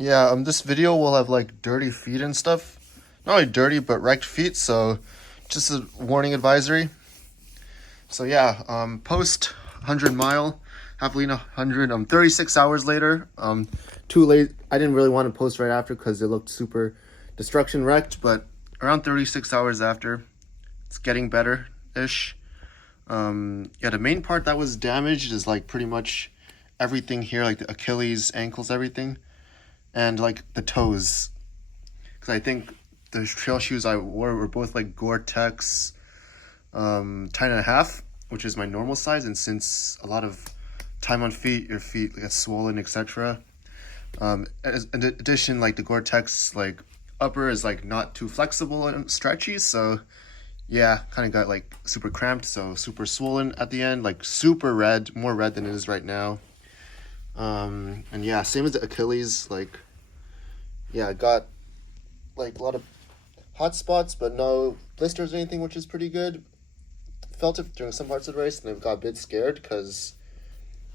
Yeah, this video will have like dirty feet and stuff. Not only dirty, but wrecked feet, so just a warning advisory. So yeah, post 100 mile, Javelina 100, 36 hours later. Too late. I didn't really want to post right after because it looked super destruction wrecked, but around 36 hours after, it's getting better-ish. Yeah, the main part that was damaged is like pretty much everything here, like the Achilles, ankles, everything. And like the toes, because I think the trail shoes I wore were both like Gore-Tex 10.5, which is my normal size, and since a lot of time on feet, your feet get swollen, etc. In addition, like the Gore-Tex like upper is like not too flexible and stretchy, so yeah, kind of got like super cramped, so super swollen at the end, like super red, more red than it is right now. And yeah, same as the Achilles, like, yeah, I got like a lot of hot spots, but no blisters or anything, which is pretty good. Felt it during some parts of the race, and I got a bit scared because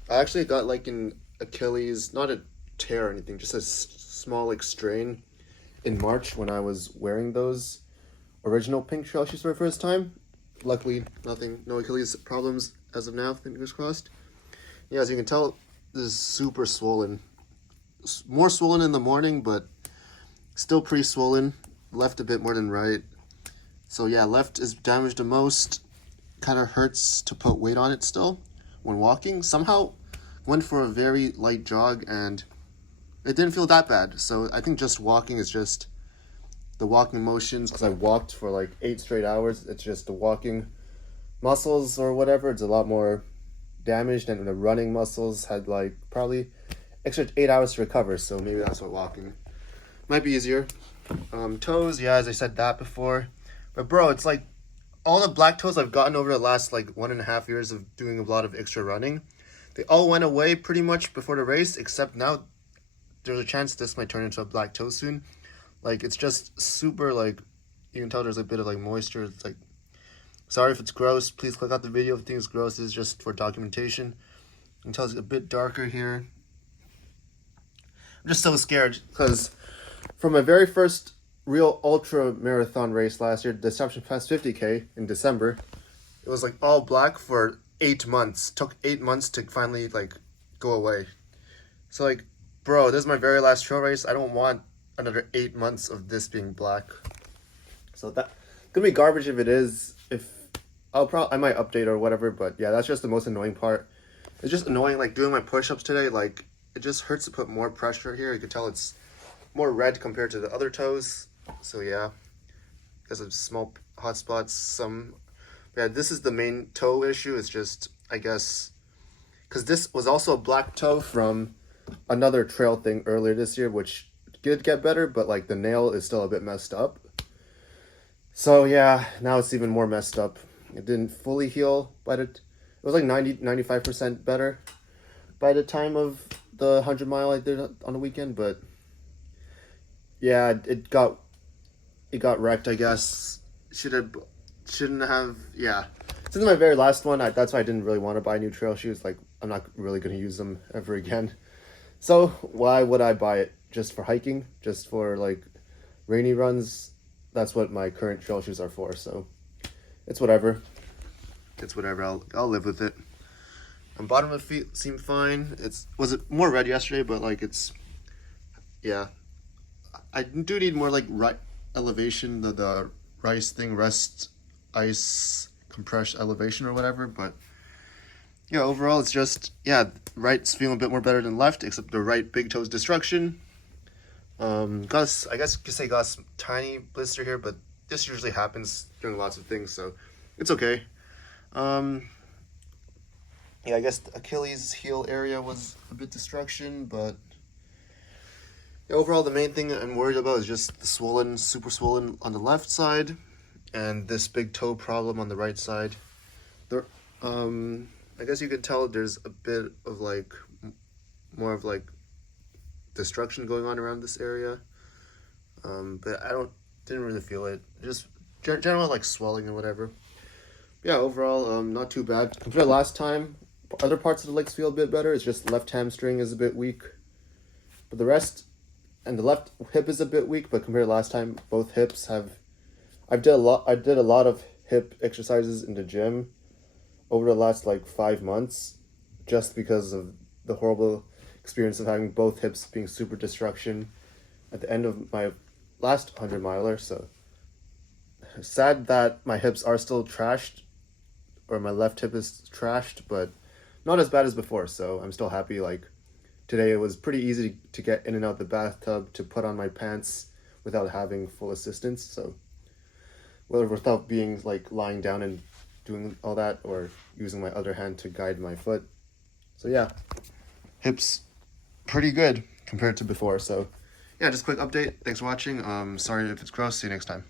I actually got like an Achilles, not a tear or anything, just a small like strain in March when I was wearing those original pink trail shoes for the first time. Luckily, nothing, no Achilles problems as of now, fingers crossed. Yeah, as you can tell, this is super swollen. More swollen in the morning, but still pretty swollen. Left a bit more than right. So yeah, left is damaged the most. Kind of hurts to put weight on it still when walking. Somehow went for a very light jog and it didn't feel that bad. So I think just walking is just the walking motions, because I walked for like 8 straight hours. It's just the walking muscles or whatever. It's a lot more damaged, and the running muscles had like probably extra 8 hours to recover, so maybe that's what walking might be easier. Toes, yeah, as I said that before, but bro, it's like all the black toes I've gotten over the last like 1.5 years of doing a lot of extra running, they all went away pretty much before the race, except now there's a chance this might turn into a black toe soon. Like, it's just super, like, you can tell there's a bit of like moisture. It's like, sorry if it's gross, please click out the video if things gross. It's just for documentation. You can tell it's a bit darker here. I'm just so scared because from my very first real ultra marathon race last year, the Deception Pass 50K in December, it was like all black for 8 months. Took 8 months to finally like go away. So like, bro, this is my very last trail race. I don't want another 8 months of this being black. So that gonna be garbage if it is. If I might update or whatever, but yeah, that's just the most annoying part. It's just annoying, like doing my push-ups today, like it just hurts to put more pressure here. You can tell it's more red compared to the other toes. So yeah, because of small hot spots, yeah, this is the main toe issue. It's just, I guess, because this was also a black toe from another trail thing earlier this year, which did get better, but like the nail is still a bit messed up. So yeah, now it's even more messed up. It didn't fully heal, but it was like 95% better by the time of the 100 mile I did on the weekend. But yeah, it got wrecked, I guess. Shouldn't have. Yeah, since my very last one, that's why I didn't really want to buy new trail shoes. Like, I'm not really gonna use them ever again. So why would I buy it? Just for hiking, just for like rainy runs? That's what my current trail shoes are for, so it's whatever. It's whatever. I'll live with it. And bottom of the feet seem fine. Was it more red yesterday, but like yeah. I do need more like elevation, the rice thing, rest ice compress elevation or whatever, but yeah, overall it's just, yeah, right's feeling a bit more better than left, except the right big toe's destruction. I guess you could say got some tiny blister here, but this usually happens during lots of things, so it's okay. Yeah, I guess the Achilles heel area was a bit destruction, but yeah, overall the main thing I'm worried about is just the swollen, super swollen on the left side, and this big toe problem on the right side. There, I guess you could tell there's a bit of like more of like destruction going on around this area, but didn't really feel it. Just general like swelling and whatever. Yeah, overall, not too bad compared to last time. Other parts of the legs feel a bit better. It's just left hamstring is a bit weak, but the rest and the left hip is a bit weak, but compared to last time, both hips have. I did a lot of hip exercises in the gym over the last like 5 months, just because of the horrible experience of having both hips being super destruction at the end of my last 100 miler. So sad that my hips are still trashed, or my left hip is trashed, but not as bad as before. So I'm still happy. Like today, it was pretty easy to get in and out the bathtub, to put on my pants without having full assistance. So without being like lying down and doing all that, or using my other hand to guide my foot. So yeah, hips pretty good compared to before. So yeah, just quick update. Thanks for watching. Sorry if it's gross. See you next time.